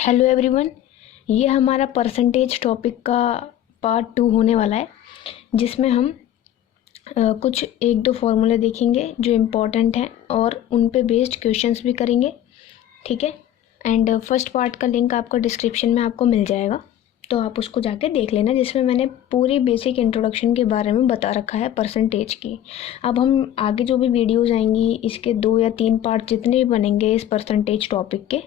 Hello everyone, ये हमारा percentage topic का पार्ट 2 होने वाला है, जिसमें हम कुछ एक दो फार्मूले देखेंगे जो इम्पोर्टेंट हैं और उन पे बेस्ड क्वेश्चंस भी करेंगे। ठीक है। एंड फर्स्ट पार्ट का लिंक आपको डिस्क्रिप्शन में आपको मिल जाएगा, तो आप उसको जाके देख लेना, जिसमें मैंने पूरी बेसिक इंट्रोडक्शन के बारे में बता रखा है परसेंटेज की। अब हम आगे जो भी वीडियोज़ आएंगी, इसके 2 या 3 पार्ट जितने भी बनेंगे इस परसेंटेज टॉपिक के,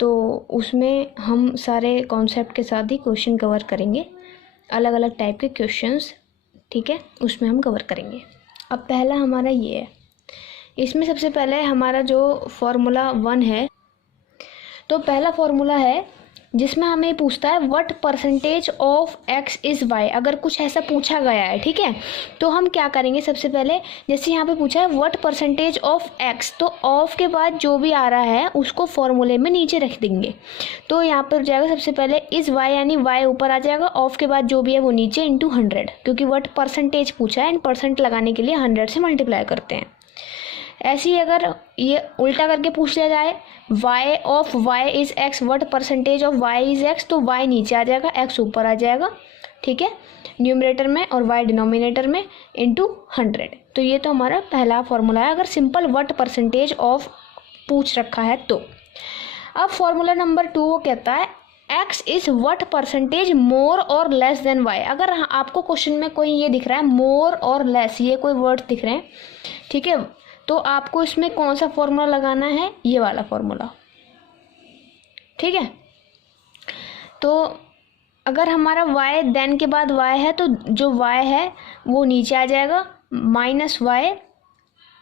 तो उसमें हम सारे कॉन्सेप्ट के साथ ही क्वेश्चन कवर करेंगे, अलग अलग टाइप के क्वेश्चंस। ठीक है, उसमें हम कवर करेंगे। अब पहला हमारा ये है, इसमें सबसे पहले हमारा जो फार्मूला 1 है, तो पहला फार्मूला है जिसमें हमें पूछता है what percentage of x is why. अगर कुछ ऐसा पूछा गया है, ठीक है, तो हम क्या करेंगे, सबसे पहले जैसे यहाँ पे पूछा है व्हाट परसेंटेज ऑफ एक्स, तो ऑफ के बाद जो भी आ रहा है उसको फॉर्मूले में नीचे रख देंगे। तो यहाँ पर जाएगा सबसे पहले इज़ वाई, यानी वाई ऊपर आ जाएगा, ऑफ के बाद जो भी है वो नीचे इंटू 100, क्योंकि व्हाट परसेंटेज पूछा है एंड परसेंट लगाने के लिए 100 से मल्टीप्लाई करते हैं। ऐसे ही अगर ये उल्टा करके पूछ लिया जाए y of y is x, what percentage of y is x, तो y नीचे आ जाएगा, x ऊपर आ जाएगा। ठीक है, न्यूमरेटर में और y डिनोमिनेटर में इंटू 100। तो ये तो हमारा पहला फॉर्मूला है अगर सिंपल व्हाट परसेंटेज ऑफ पूछ रखा है तो। अब फॉर्मूला नंबर 2 वो कहता है x इज़ व्हाट परसेंटेज मोर और लेस देन y। अगर आपको क्वेश्चन में कोई ये दिख रहा है मोर और लेस, ये कोई वर्ड दिख रहे हैं, ठीक है, तो आपको इसमें कौन सा फॉर्मूला लगाना है, ये वाला फॉर्मूला। ठीक है, तो अगर हमारा y देन के बाद y है, तो जो y है वो नीचे आ जाएगा, minus y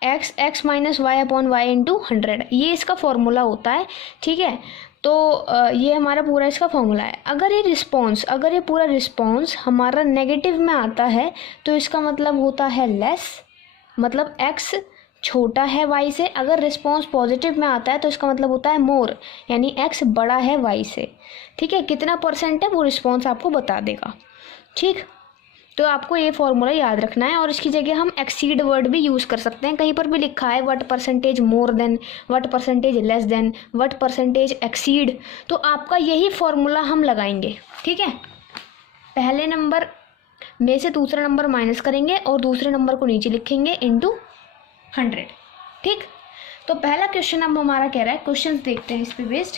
x minus y upon y into 100, ये इसका फॉर्मूला होता है। ठीक है, तो ये हमारा पूरा इसका फॉर्मूला है। अगर ये पूरा रिस्पॉन्स हमारा नेगेटिव में आता है, तो इसका मतलब होता है लेस, मतलब x छोटा है y से। अगर रिस्पॉन्स पॉजिटिव में आता है तो इसका मतलब होता है मोर, यानी x बड़ा है y से। ठीक है, कितना परसेंट है वो रिस्पॉन्स आपको बता देगा। ठीक, तो आपको ये फॉर्मूला याद रखना है, और इसकी जगह हम एक्सीड वर्ड भी यूज़ कर सकते हैं। कहीं पर भी लिखा है what percentage more than, what percentage less than, what percentage exceed, तो आपका यही फॉर्मूला हम लगाएंगे। ठीक है, पहले नंबर में से दूसरा नंबर माइनस करेंगे और दूसरे नंबर को नीचे लिखेंगे इंटू 100। ठीक, तो पहला क्वेश्चन अब हमारा कह रहा है, क्वेश्चन देखते हैं इस पे बेस्ड।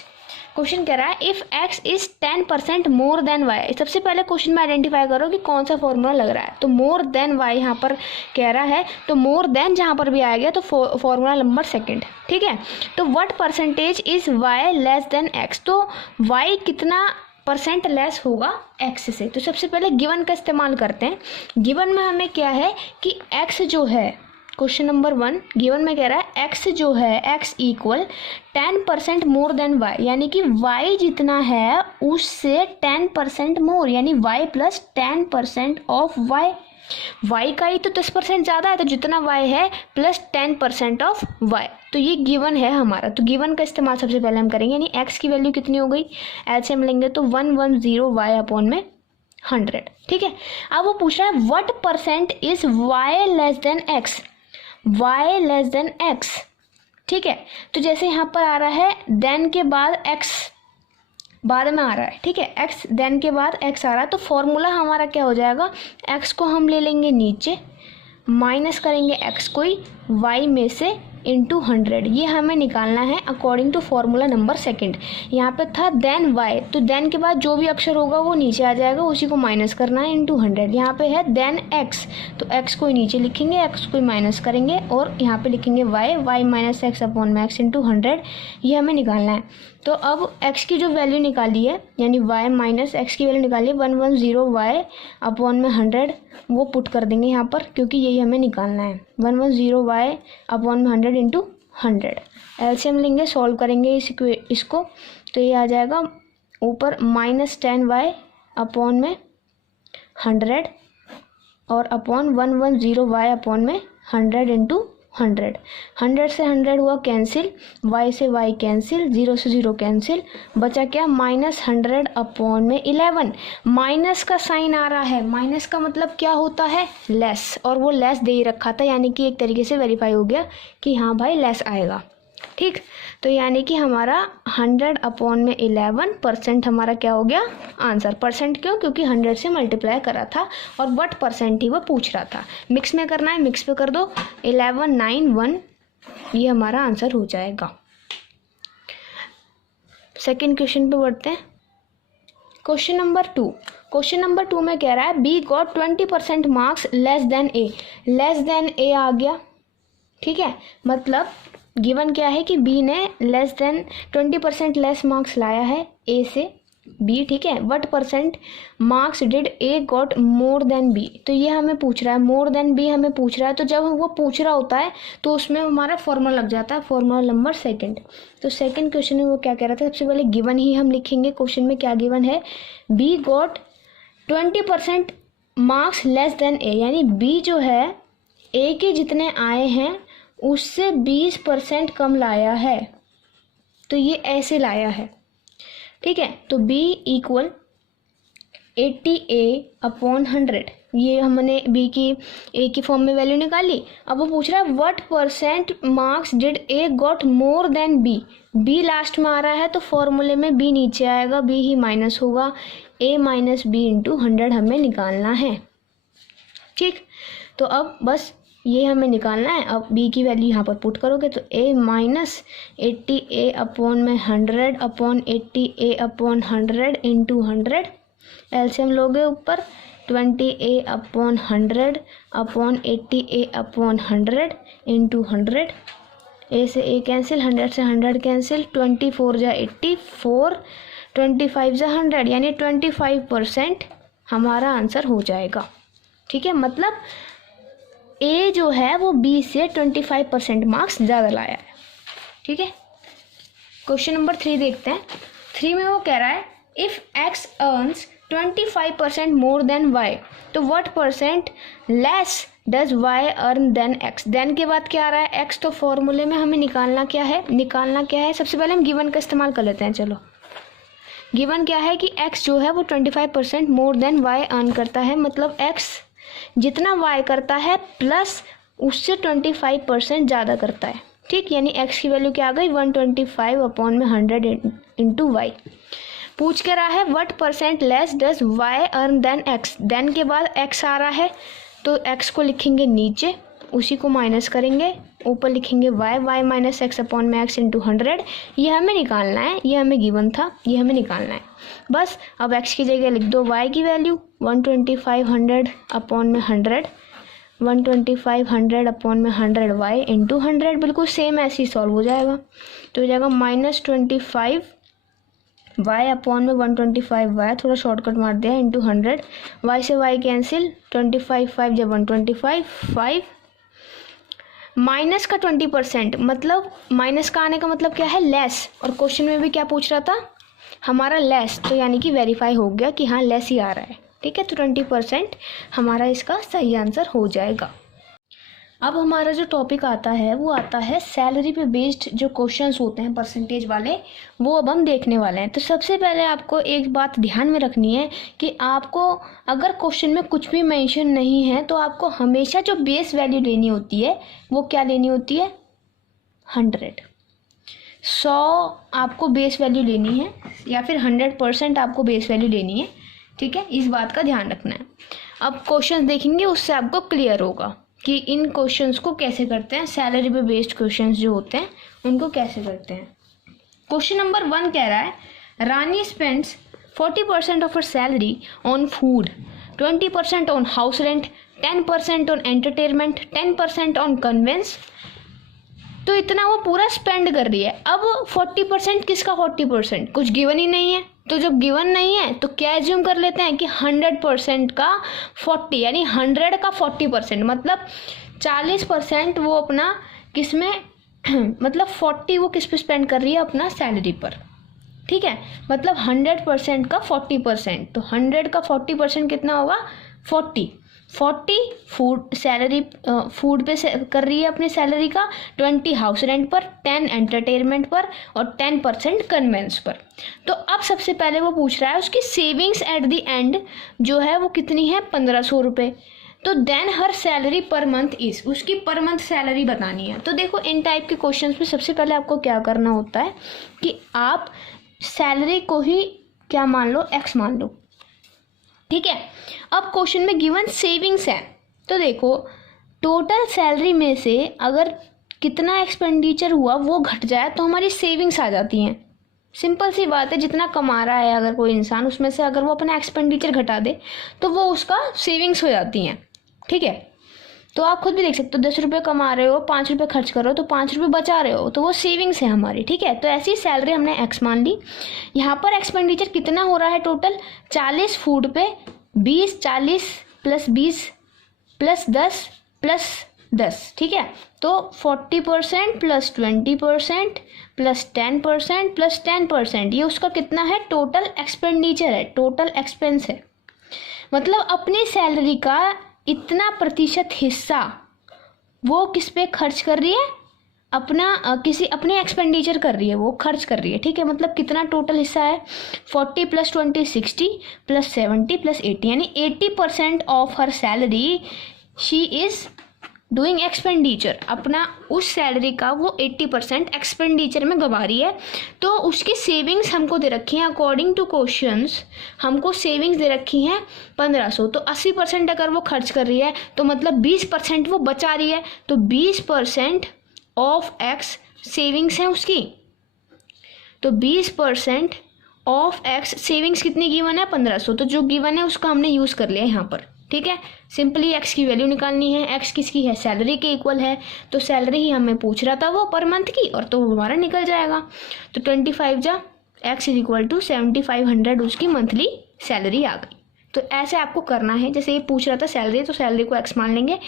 क्वेश्चन कह रहा है if x is 10% more than y। सबसे पहले क्वेश्चन में आइडेंटिफाई करो कि कौन सा फॉर्मूला लग रहा है। तो मोर देन y यहाँ पर कह रहा है, तो मोर देन जहाँ पर भी आ गया तो फॉर्मूला नंबर सेकंड। ठीक है, तो what percentage is y less than x, तो y कितना परसेंट लेस होगा x से। तो सबसे पहले गिवन का इस्तेमाल करते हैं। गिवन में हमें क्या है कि x जो है, क्वेश्चन नंबर 1 गिवन में कह रहा है x जो है, x equal 10% more than y, यानी कि y जितना है उससे 10% मोर, यानी y प्लस 10% ऑफ y का ही तो 10% ज़्यादा है, तो जितना y है प्लस 10% ऑफ y, तो ये गिवन है हमारा। तो गिवन का इस्तेमाल सबसे पहले हम करेंगे, यानी x की वैल्यू कितनी हो गई, एलसीएम लेंगे तो 110 y अपॉन में 100। ठीक है, अब वो पूछ रहा है what percent is y less than x, y less than x। ठीक है, तो जैसे यहाँ पर आ रहा है देन के बाद x बाद में आ रहा है, ठीक है, x देन के बाद x आ रहा है, तो फॉर्मूला हमारा क्या हो जाएगा, x को हम ले लेंगे नीचे, माइनस करेंगे x को ही y में से इंटू 100। ये हमें निकालना है according to formula number second. यहाँ पे था देन y, तो देन के बाद जो भी अक्षर होगा वो नीचे आ जाएगा, उसी को माइनस करना है इंटू 100। यहाँ पे है देन x, तो x को ही नीचे लिखेंगे, x को ही माइनस करेंगे और यहाँ पे लिखेंगे y माइनस एक्स अपॉन में x इंटू 100। ये हमें निकालना है। तो अब x की जो वैल्यू निकाली है, यानी y माइनस एक्स की वैल्यू निकाली है 110 y अपॉन में 100, वो पुट कर देंगे यहाँ पर, क्योंकि यही हमें निकालना है, 110 y अपॉन में 100 इंटू 100। एलसीएम लेंगे, सॉल्व करेंगे इसको, तो ये आ जाएगा ऊपर माइनस 10 y अपॉन में 100 और अपॉन 110 y अपॉन में 100 इंटू 100। 100 से 100 हुआ कैंसिल, y से y कैंसिल, 0 से 0 कैंसिल, बचा क्या माइनस 100 अपॉन में 11। माइनस का साइन आ रहा है, माइनस का मतलब क्या होता है, लेस, और वो लेस दे ही रखा था, यानी कि एक तरीके से वेरीफाई हो गया कि हाँ भाई लेस आएगा। ठीक, तो यानी कि हमारा 100/11% हमारा क्या हो गया आंसर। परसेंट क्यों, क्योंकि 100 से मल्टीप्लाई करा था और व्हाट परसेंट ही वो पूछ रहा था। मिक्स में करना है, मिक्स पे कर दो, 1191 ये हमारा आंसर हो जाएगा। सेकेंड क्वेश्चन पे बढ़ते हैं। Question number 2। क्वेश्चन नंबर 2 में कह रहा है B got 20% marks less than A. Less than A आ गया, ठीक है, मतलब गिवन क्या है कि बी ने लेस देन 20% लेस मार्क्स लाया है ए से बी, ठीक है। What percent marks did A got more than B, तो ये हमें पूछ रहा है, मोर देन बी हमें पूछ रहा है। तो जब वो पूछ रहा होता है तो उसमें हमारा फॉर्मूला लग जाता है, फॉर्मूला नंबर सेकंड। तो सेकंड क्वेश्चन में वो क्या कह रहा था, सबसे पहले गिवन ही हम लिखेंगे। क्वेश्चन में क्या गिवन है, B got 20% marks less than A, यानी बी जो है ए के जितने आए हैं उससे 20% कम लाया है, तो ये ऐसे लाया है, ठीक है। तो b इक्वल 80A/100, ये हमने b की a की फॉर्म में वैल्यू निकाली। अब वो पूछ रहा है what percent marks did a got more then b। b last में आ रहा है तो फॉर्मूले में b नीचे आएगा, b ही माइनस होगा, a माइनस b इंटू 100 हमें निकालना है, ठीक। तो अब बस ये हमें निकालना है। अब b की वैल्यू यहाँ पर पुट करोगे तो a minus 80A/100/80A/100 into 100, LCM लोगे ऊपर 20A/100/80A/100 इंटू 100, a से a कैंसिल, 100 से 100 कैंसिल, 24 जा 80, 4 25 जा 100, यानी 25% हमारा आंसर हो जाएगा, ठीक है। मतलब ए जो है वो बी से 25% मार्क्स ज़्यादा लाया है, ठीक है। क्वेश्चन नंबर 3 देखते हैं। 3 में वो कह रहा है if X earns 25% more than Y, तो what percent less does Y earn than X. Then के बाद क्या आ रहा है एक्स, तो फॉर्मूले में हमें निकालना क्या है, सबसे पहले हम गिवन का इस्तेमाल कर लेते हैं। चलो, गिवन क्या है कि एक्स जो है वो 25% मोर देन वाई अर्न करता है, मतलब एक्स जितना y करता है प्लस उससे 25% ज़्यादा करता है, ठीक। यानी x की वैल्यू क्या आ गई 125/100 इंटू वाई। पूछ के रहा है what percent less does y earn than x। Then के बाद x आ रहा है तो x को लिखेंगे नीचे, उसी को माइनस करेंगे, ऊपर लिखेंगे y माइनस x/x इंटू 100। ये हमें निकालना है, ये हमें गिवन था, ये हमें निकालना है बस। अब x की जगह लिख दो y की वैल्यू 125/100 125/100 y इंटू 100, बिल्कुल सेम ऐसे ही सॉल्व हो जाएगा। तो हो जाएगा -25 y/125y, थोड़ा शॉर्टकट मार दिया, इंटू 100, y से y कैंसिल, 25 5 जब 125 5 माइनस का 20%, मतलब माइनस का आने का मतलब क्या है लेस, और क्वेश्चन में भी क्या पूछ रहा था हमारा लेस, तो यानी कि वेरीफाई हो गया कि हाँ लेस ही आ रहा है, ठीक है। तो 20% हमारा इसका सही आंसर हो जाएगा। अब हमारा जो टॉपिक आता है वो आता है सैलरी पे बेस्ड जो क्वेश्चंस होते हैं परसेंटेज वाले, वो अब हम देखने वाले हैं। तो सबसे पहले आपको एक बात ध्यान में रखनी है कि आपको अगर क्वेश्चन में कुछ भी मेंशन नहीं है तो आपको हमेशा जो बेस वैल्यू लेनी होती है वो क्या लेनी होती है 100 आपको बेस वैल्यू लेनी है, या फिर 100% आपको बेस वैल्यू लेनी है, ठीक है। इस बात का ध्यान रखना है। अब क्वेश्चन देखेंगे उससे आपको क्लियर होगा कि इन क्वेश्चंस को कैसे करते हैं, सैलरी पे बेस्ड क्वेश्चंस जो होते हैं उनको कैसे करते हैं। क्वेश्चन नंबर 1 कह रहा है Rani spends 40% of her salary on food, 20% on house rent, 10% on entertainment, 10% on conveyance. तो इतना वो पूरा स्पेंड कर रही है। अब 40% किसका 40%, कुछ गिवन ही नहीं है। तो जब गिवन नहीं है तो क्या एज्यूम कर लेते हैं कि 100% का 40, यानी 100 का 40%, मतलब 40% वो अपना किस में मतलब 40 वो किस पे स्पेंड कर रही है, अपना सैलरी पर, ठीक है। मतलब 100% का 40%, तो 100 का 40% कितना होगा 40 फूड सैलरी फूड पे कर रही है अपनी सैलरी का, 20 हाउस रेंट पर, 10 एंटरटेनमेंट पर और 10% कन्वेंस पर। तो अब सबसे पहले वो पूछ रहा है उसकी सेविंग्स एट द एंड जो है वो कितनी है 1500 रुपये। तो then her salary per month is, उसकी पर मंथ सैलरी बतानी है। तो देखो इन टाइप के क्वेश्चंस में सबसे पहले आपको क्या करना होता है कि आप सैलरी को ही क्या मान लो, एक्स मान लो, ठीक है। अब क्वेश्चन में गिवन सेविंग्स है, तो देखो टोटल सैलरी में से अगर कितना एक्सपेंडिचर हुआ वो घट जाए तो हमारी सेविंग्स आ जाती हैं। सिंपल सी बात है, जितना कमा रहा है अगर कोई इंसान, उसमें से अगर वो अपना एक्सपेंडिचर घटा दे तो वो उसका सेविंग्स हो जाती हैं, ठीक है। तो आप खुद भी देख सकते हो, 10 रुपये कमा रहे हो, 5 रुपये खर्च कर रहे हो तो 5 रुपये बचा रहे हो, तो वो सेविंग्स है हमारी, ठीक है। तो ऐसी सैलरी हमने एक्स मान ली। यहाँ पर एक्सपेंडिचर कितना हो रहा है टोटल, 40 फूड पे, 20, 40 प्लस 20 प्लस 10 प्लस 10, ठीक है। तो 40% प्लस 20% प्लस 10% प्लस 10%, ये उसका कितना है, टोटल एक्सपेंडिचर है, टोटल एक्सपेंस है। मतलब अपनी सैलरी का इतना प्रतिशत हिस्सा वो किस पे खर्च कर रही है, अपना किसी अपने एक्सपेंडिचर कर रही है, वो खर्च कर रही है, ठीक है। मतलब कितना टोटल हिस्सा है, 40 प्लस 20 60 प्लस 70 प्लस 80, यानी 80% of her salary she is doing expenditure, अपना उस सैलरी का वो 80% एक्सपेंडिचर में गवा रही है। तो उसकी सेविंग्स हमको दे रखी हैं, अकॉर्डिंग टू क्वेश्चंस हमको सेविंग्स दे रखी हैं 1500। तो 80% अगर वो खर्च कर रही है तो मतलब 20% वो बचा रही है, तो 20% ऑफ एक्स सेविंग्स हैं उसकी। तो 20% ऑफ एक्स सेविंग्स कितनी गिवन है, 1500। तो जो गिवन है उसका हमने यूज़ कर लिया यहाँ पर, ठीक है। सिंपली एक्स की वैल्यू निकालनी है, एक्स किसकी है, सैलरी के इक्वल है, तो सैलरी ही हमें पूछ रहा था वो पर मंथ की, और तो हमारा निकल जाएगा। तो 25 जा एक्स इज इक्वल टू 7500 उसकी मंथली सैलरी आ गई। तो ऐसे आपको करना है, जैसे ये पूछ रहा था सैलरी, तो सैलरी को एक्स मान लेंगे,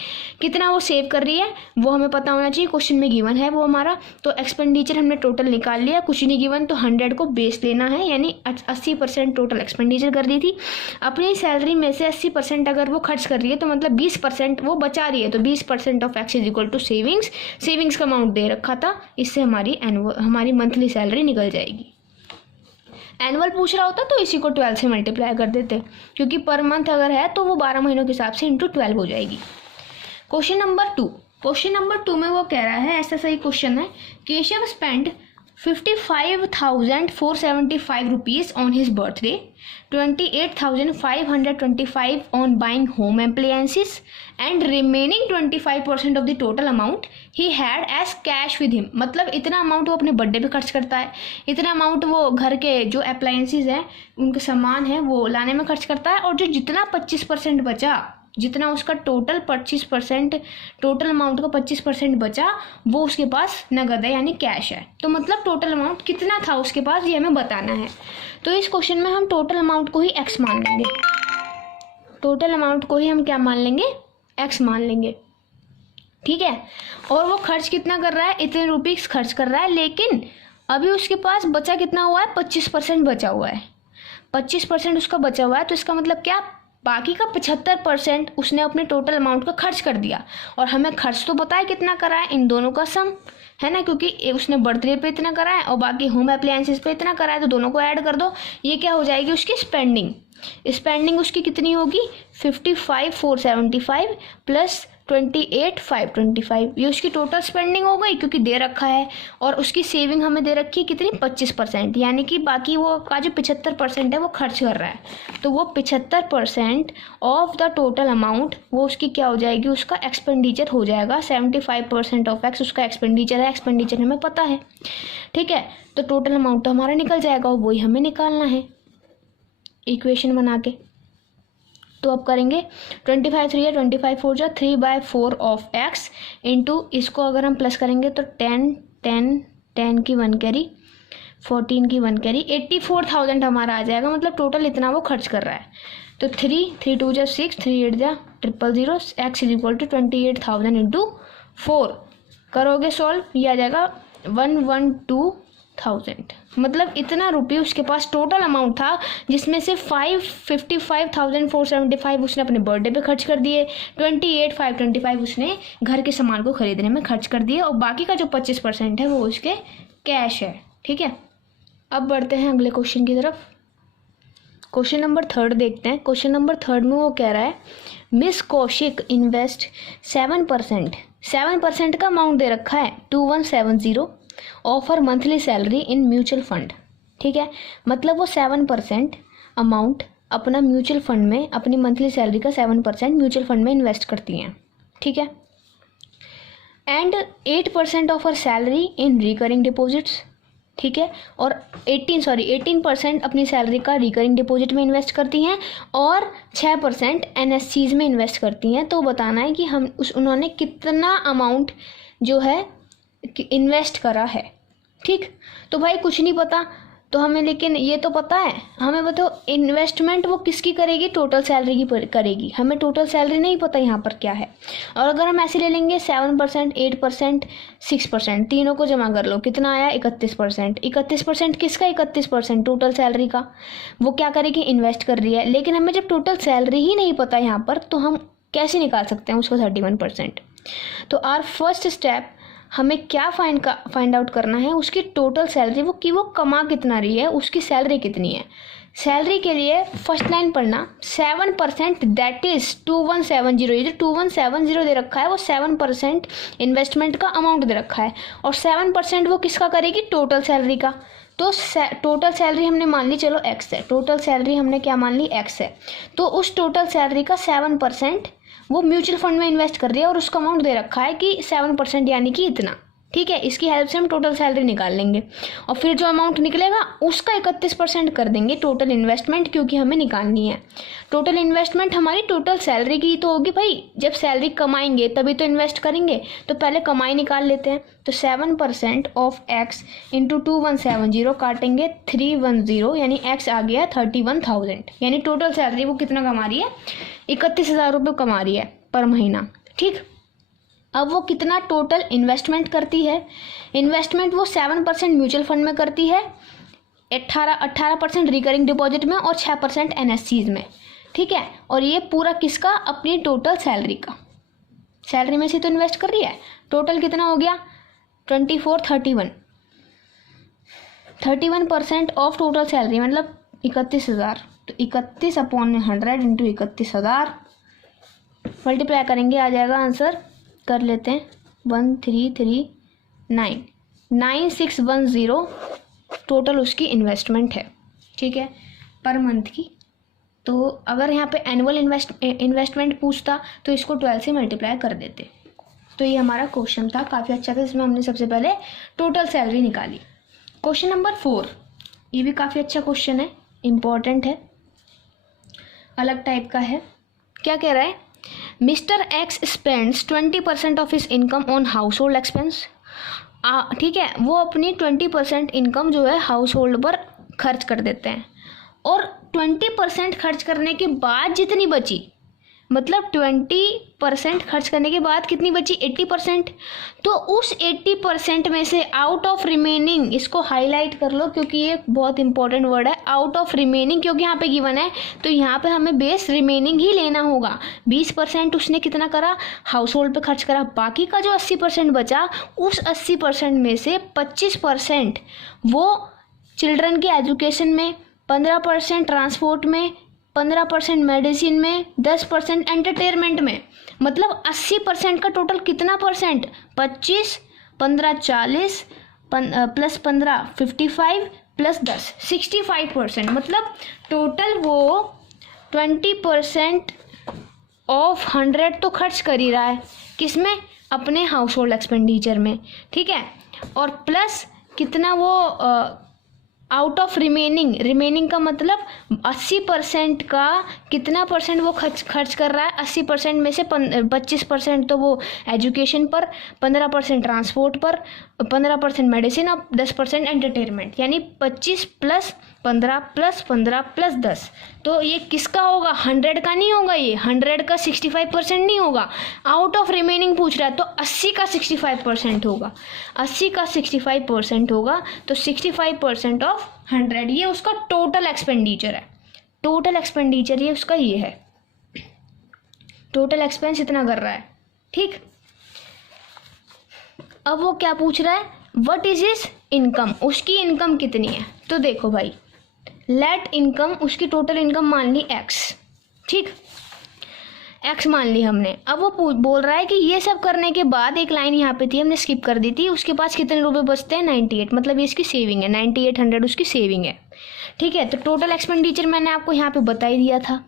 कितना वो सेव कर रही है वो हमें पता होना चाहिए, क्वेश्चन में गिवन है वो हमारा। तो एक्सपेंडिचर हमने टोटल निकाल लिया, कुछ नहीं गिवन तो 100 को बेस लेना है, यानी 80% टोटल एक्सपेंडिचर कर रही थी। अपनी सैलरी में से 80% अगर वो खर्च कर रही है तो मतलब 20% वो बचा रही है, तो 20% of x is equal to savings, savings का अमाउंट दे रखा था, इससे हमारी मंथली सैलरी निकल जाएगी। एनुअल पूछ रहा होता तो इसी को 12 से मल्टीप्लाई कर देते, क्योंकि पर मंथ अगर है तो वो 12 महीनों के हिसाब से इंटू 12 हो जाएगी। क्वेश्चन नंबर 2 में वो कह रहा है, ऐसा सही क्वेश्चन है, Keshav spend 55,475 rupees on his birthday, 28,525 on buying home appliances, and remaining 25% of the total amount he had as cash with him। मतलब इतना अमाउंट वो अपने बर्थडे पे खर्च करता है, इतना अमाउंट वो घर के जो अप्लायंसेस हैं उनके सामान है वो लाने में खर्च करता है, और जो जितना 25% बचा, जितना उसका टोटल 25% टोटल अमाउंट का 25% बचा वो उसके पास नगद है, यानी कैश है। तो मतलब टोटल अमाउंट कितना था उसके पास ये हमें बताना है। तो इस क्वेश्चन में हम टोटल अमाउंट को ही एक्स मान लेंगे, टोटल अमाउंट को ही हम क्या मान लेंगे, एक्स मान लेंगे, ठीक है। और वो खर्च कितना कर रहा है, इतने रुपीस खर्च कर रहा है, लेकिन अभी उसके पास बचा कितना हुआ है, 25% बचा हुआ है, 25% उसका बचा हुआ है। तो इसका मतलब क्या, बाकी का 75% उसने अपने टोटल अमाउंट का खर्च कर दिया, और हमें खर्च तो पता है कितना करा है, इन दोनों का सम है ना, क्योंकि उसने बर्थडे पे इतना करा है और बाकी होम अप्लायंसेस पे इतना करा है, तो दोनों को ऐड कर दो, ये क्या हो जाएगी उसकी स्पेंडिंग। स्पेंडिंग उसकी कितनी होगी, 55,475 प्लस 28,525, ये उसकी टोटल स्पेंडिंग हो गई, क्योंकि दे रखा है। और उसकी सेविंग हमें दे रखी है कितनी, 25%, यानी कि बाकी वो का जो 75% है वो खर्च कर रहा है, तो वो 75% ऑफ द टोटल अमाउंट वो उसकी क्या हो जाएगी, उसका एक्सपेंडिचर हो जाएगा। 75% ऑफ एक्स उसका एक्सपेंडिचर है, एक्सपेंडिचर हमें पता है, ठीक है। तो टोटल अमाउंट तो हमारा निकल जाएगा, और वही हमें निकालना है इक्वेशन बना के। तो अब करेंगे 25 3 25 4 जा 3/4 ऑफ एक्स इंटू, इसको अगर हम प्लस करेंगे तो 10 की 1 कैरी, 14 की 1 कैरी, 84,000 हमारा आ जाएगा। मतलब टोटल इतना वो खर्च कर रहा है। तो 3 2 जा 6, 3 8 जा 000, x is equal to 28,000 into 4 करोगे सॉल्व, ये आ जाएगा 112,000। मतलब इतना रुपये उसके पास टोटल अमाउंट था, जिसमें से 55,475 उसने अपने बर्थडे पे खर्च कर दिए, 28,525 उसने घर के सामान को खरीदने में खर्च कर दिए, और बाकी का जो 25% है वो उसके कैश है, ठीक है। अब बढ़ते हैं अगले क्वेश्चन की तरफ। क्वेश्चन नंबर 3 देखते हैं। क्वेश्चन नंबर 3 में वो कह रहा है मिस कौशिक इन्वेस्ट 7% का अमाउंट दे रखा है 2170 offer monthly salary in mutual fund. ठीक है, मतलब वो 7% अमाउंट अपना म्यूचुअल फंड में, अपनी मंथली सैलरी का 7% म्यूचुअल फंड में इन्वेस्ट करती हैं। ठीक है, and 8% of her salary in recurring deposits. ठीक है, और 18% अपनी सैलरी का रिकरिंग डिपॉजिट में इन्वेस्ट करती हैं और 6% एनएससीज में इन्वेस्ट करती हैं। तो बताना है कि उन्होंने कितना अमाउंट जो है इन्वेस्ट करा है। ठीक, तो भाई कुछ नहीं पता तो हमें, लेकिन ये तो पता है हमें, बताओ इन्वेस्टमेंट वो किसकी करेगी, टोटल सैलरी की करेगी। हमें टोटल सैलरी नहीं पता यहाँ पर क्या है। और अगर हम ऐसे ले लेंगे 7%, 8%, 6%, तीनों को जमा कर लो, कितना आया 31%। 31% किसका, 31% टोटल सैलरी का। वो क्या करेगी, इन्वेस्ट कर रही है। लेकिन हमें जब टोटल सैलरी ही नहीं पता यहाँ पर, तो हम कैसे निकाल सकते हैं उसको 31%। तो आवर फर्स्ट स्टेप, हमें क्या फाइंड आउट करना है, उसकी टोटल सैलरी, वो कमा कितना रही है, उसकी सैलरी कितनी है। सैलरी के लिए फर्स्ट लाइन पढ़ना, 7% दैट इज 2170। ये जो 2170 दे रखा है वो 7% इन्वेस्टमेंट का अमाउंट दे रखा है, और 7% वो किसका करेगी, टोटल सैलरी का। तो टोटल सैलरी हमने मान ली, चलो x है, टोटल सैलरी हमने क्या मान ली, x है। तो उस टोटल सैलरी का 7% वो म्यूचुअल फंड में इन्वेस्ट कर रही है और उसका अमाउंट दे रखा है कि 7%, यानी कि इतना। ठीक है, इसकी हेल्प से हम टोटल सैलरी निकाल लेंगे और फिर जो अमाउंट निकलेगा उसका 31% कर देंगे टोटल इन्वेस्टमेंट, क्योंकि हमें निकालनी है। टोटल इन्वेस्टमेंट हमारी टोटल सैलरी की तो होगी भाई, जब सैलरी कमाएंगे तभी तो इन्वेस्ट करेंगे, तो पहले कमाई निकाल लेते हैं। तो 7% ऑफ x इंटू 2170 काटेंगे 310, यानी x आ गया 31,000, यानी टोटल सैलरी वो कितना कमा रही है, 31,000 रुपये कमा रही है पर महीना। ठीक, अब वो कितना टोटल इन्वेस्टमेंट करती है, इन्वेस्टमेंट वो 7% म्यूचुअल फंड में करती है, 18% रिकरिंग डिपॉजिट में और 6% एनएससीज में। ठीक है, और ये पूरा किसका, अपनी टोटल सैलरी का, सैलरी में से तो इन्वेस्ट कर रही है। टोटल कितना हो गया 31% ऑफ टोटल सैलरी, मतलब 31,000। तो 31/100 इंटू 31,000 मल्टीप्लाई करेंगे, आ जाएगा आंसर, कर लेते हैं 1339, 9610 टोटल उसकी इन्वेस्टमेंट है। ठीक है, पर मंथ की। तो अगर यहाँ पे एनुअल इन्वेस्टमेंट पूछता तो इसको 12 से मल्टीप्लाई कर देते। तो ये हमारा क्वेश्चन था, काफ़ी अच्छा था। इसमें हमने सबसे पहले टोटल सैलरी निकाली। क्वेश्चन नंबर 4, ये भी काफ़ी अच्छा क्वेश्चन है, इम्पॉर्टेंट है, अलग टाइप का है। क्या कह रहा है, mister x spends 20% of his income on house hold expense. ठीक है, वो अपनी 20% इनकम जो है हाउस होल्ड पर खर्च कर देते हैं, और 20% खर्च करने के बाद जितनी बची, मतलब 20% खर्च करने के बाद कितनी बची, 80%। तो उस 80% में से आउट ऑफ रिमेनिंग, इसको हाईलाइट कर लो क्योंकि ये बहुत इंपॉर्टेंट वर्ड है, आउट ऑफ रिमेनिंग, क्योंकि यहाँ पे गिवन है तो यहाँ पे हमें बेस रिमेनिंग ही लेना होगा। 20% उसने कितना करा, हाउस होल्ड पे खर्च करा, बाकी का जो 80% बचा, उस 80% में से 25% वो चिल्ड्रन के एजुकेशन में, 15% ट्रांसपोर्ट में, 15% मेडिसिन में, 10% एंटरटेनमेंट में, मतलब 80% का टोटल कितना परसेंट, 25, 15 40, प्लस 15 55, प्लस 10 65%, मतलब टोटल वो 20% ऑफ 100 तो खर्च कर ही रहा है, किसमें, अपने हाउस होल्ड एक्सपेंडिचर में। ठीक है, और प्लस कितना वो आउट ऑफ रिमेनिंग का मतलब 80% का कितना परसेंट वो खर्च कर रहा है, 80% में से 25% तो वो एजुकेशन पर, 15% ट्रांसपोर्ट पर, 15% मेडिसिन और 10% एंटरटेनमेंट, यानी 25 प्लस 15 प्लस 15 प्लस 10। तो ये किसका होगा, 100 का नहीं होगा, ये 100 का 65% नहीं होगा, आउट ऑफ रिमेनिंग पूछ रहा है, तो 80 का 65% होगा, 80 का 65% होगा, तो 65% ऑफ 100 ये उसका टोटल एक्सपेंडिचर है। टोटल एक्सपेंडिचर ये उसका ये है, टोटल एक्सपेंस इतना कर रहा है। ठीक, अब वो क्या पूछ रहा है, व्हाट इज हिज इनकम, उसकी इनकम कितनी है। तो देखो भाई, लेट इनकम, उसकी टोटल इनकम मान ली एक्स, ठीक, एक्स मान ली हमने। अब वो बोल रहा है कि ये सब करने के बाद एक लाइन यहाँ पे थी, हमने स्किप कर दी थी, उसके पास कितने रुपए बचते हैं 98, मतलब ये इसकी सेविंग है, 9800 उसकी सेविंग है, ठीक है। तो टोटल एक्सपेंडिचर मैंने आपको यहाँ पे बता ही दिया था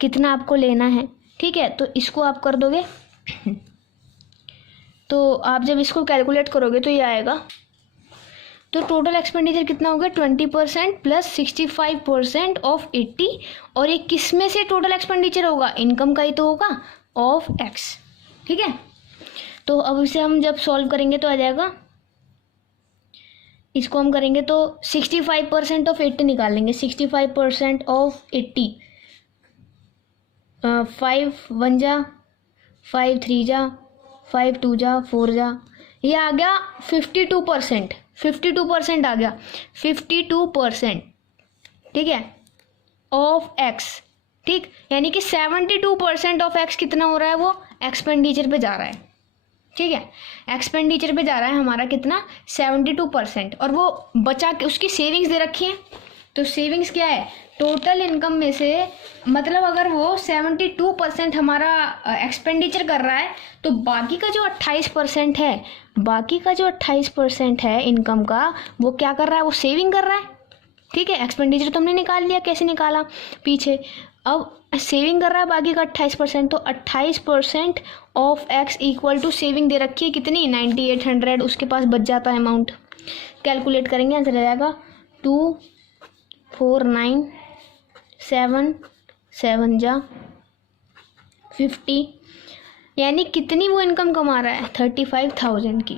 कितना आपको लेना है, ठीक है। तो इसको आप कर दोगे तो आप जब इसको कैलकुलेट करोगे तो ये आएगा, तो टोटल एक्सपेंडिचर कितना होगा 20% प्लस 65% ऑफ 80, और ये किस में से टोटल एक्सपेंडिचर होगा, इनकम का ही तो होगा, ऑफ एक्स, ठीक है। तो अब इसे हम जब सॉल्व करेंगे तो आ जाएगा, इसको हम करेंगे तो 65% ऑफ 80 निकालेंगे, 65% ऑफ 80, 5 1 जा, 5 3 जा, 5 2 जा, 4 जा, ये आ गया 52%, 52% आ गया, 52%, ठीक है, ऑफ एक्स, ठीक, यानी कि 72% ऑफ एक्स कितना हो रहा है, वो एक्सपेंडिचर पे जा रहा है, ठीक है, एक्सपेंडिचर पे जा रहा है हमारा कितना 72%, और वो बचा के उसकी सेविंग्स दे रखी है। तो सेविंग्स क्या है, टोटल इनकम में से, मतलब अगर वो 72% हमारा एक्सपेंडिचर कर रहा है तो बाकी का जो 28% है, बाकी का जो 28% है इनकम का, वो क्या कर रहा है, वो सेविंग कर रहा है, ठीक है। एक्सपेंडिचर तो हमने निकाल लिया, कैसे निकाला पीछे, अब सेविंग कर रहा है बाकी का 28%, तो 28% of X equal to saving दे रखी है कितनी 9800, उसके पास बच जाता है अमाउंट, कैलकुलेट करेंगे आंसर आ जाएगा 2497 जा 50, यानी कितनी वो इनकम कमा रहा है 35,000 की,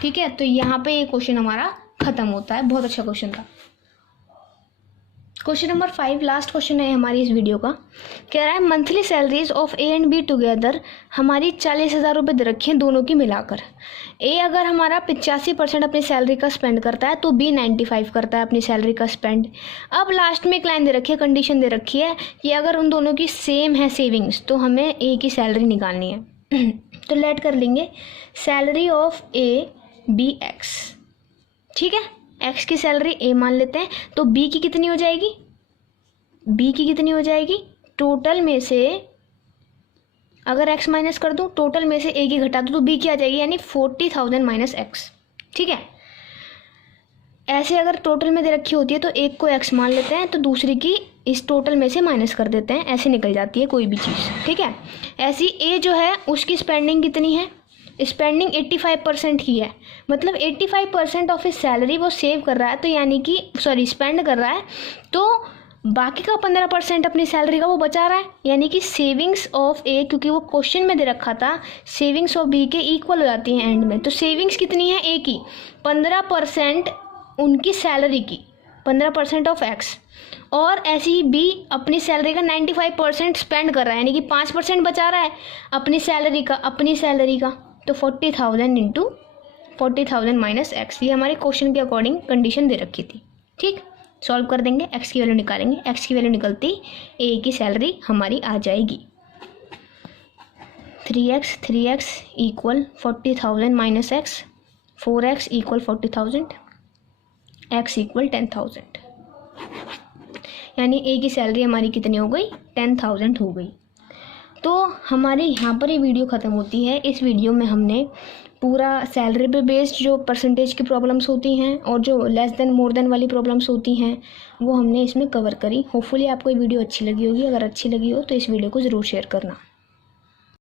ठीक है। तो यहाँ पे ये क्वेश्चन हमारा खत्म होता है, बहुत अच्छा क्वेश्चन था। क्वेश्चन नंबर 5 लास्ट क्वेश्चन है हमारी इस वीडियो का, कह रहा है monthly salaries of A and be together, हमारी 40,000 रुपये दे रखी हैं दोनों की मिलाकर। ए अगर हमारा 85% अपनी सैलरी का स्पेंड करता है तो बी 95 करता है अपनी सैलरी का स्पेंड। अब लास्ट में एक लाइन दे रखी है, कंडीशन दे रखी है कि अगर उन दोनों की सेम है सेविंग्स तो हमें ए की सैलरी निकालनी है। तो लेट कर लेंगे salary of a b x, ठीक है, एक्स की सैलरी ए मान लेते हैं, तो बी की कितनी हो जाएगी, बी की कितनी हो जाएगी, टोटल में से अगर एक्स माइनस कर दूं, टोटल में से ए की घटा दूं तो बी की आ जाएगी, यानी 40,000 माइनस एक्स, ठीक है। ऐसे अगर टोटल में दे रखी होती है तो एक को एक्स मान लेते हैं, तो दूसरी की इस टोटल में से माइनस कर देते हैं, ऐसे निकल जाती है कोई भी चीज़, ठीक है। ऐसी ए जो है उसकी स्पेंडिंग कितनी है, स्पेंडिंग 85% की है, मतलब 85% ऑफ इस सैलरी वो सेव कर रहा है, तो यानी कि स्पेंड कर रहा है, तो बाकी का 15% अपनी सैलरी का वो बचा रहा है, यानी कि सेविंग्स ऑफ ए, क्योंकि वो क्वेश्चन में दे रखा था सेविंग्स ऑफ बी के इक्वल हो जाती हैं एंड में। तो सेविंग्स कितनी है ए की 15% उनकी सैलरी की, 15% ऑफ एक्स, और ऐसे ही बी अपनी सैलरी का 95% स्पेंड कर रहा है, यानी कि 5% बचा रहा है अपनी सैलरी का, तो 40,000 इंटू 40,000 माइनस एक्स, ये हमारे क्वेश्चन के अकॉर्डिंग कंडीशन दे रखी थी, ठीक। सॉल्व कर देंगे, एक्स की वैल्यू निकालेंगे, एक्स की वैल्यू निकलती ए की सैलरी हमारी आ जाएगी 3x equal 40,000 minus x, 4x equal 40,000, x equal 10,000, यानी ए की सैलरी हमारी कितनी हो गई 10,000 हो गई। तो हमारे यहाँ पर ये वीडियो ख़त्म होती है। इस वीडियो में हमने पूरा सैलरी पे बेस्ड जो परसेंटेज की प्रॉब्लम्स होती हैं और जो लेस देन मोर देन वाली प्रॉब्लम्स होती हैं वो हमने इसमें कवर करी। होपफुली आपको ये वीडियो अच्छी लगी होगी। अगर अच्छी लगी हो तो इस वीडियो को ज़रूर शेयर करना।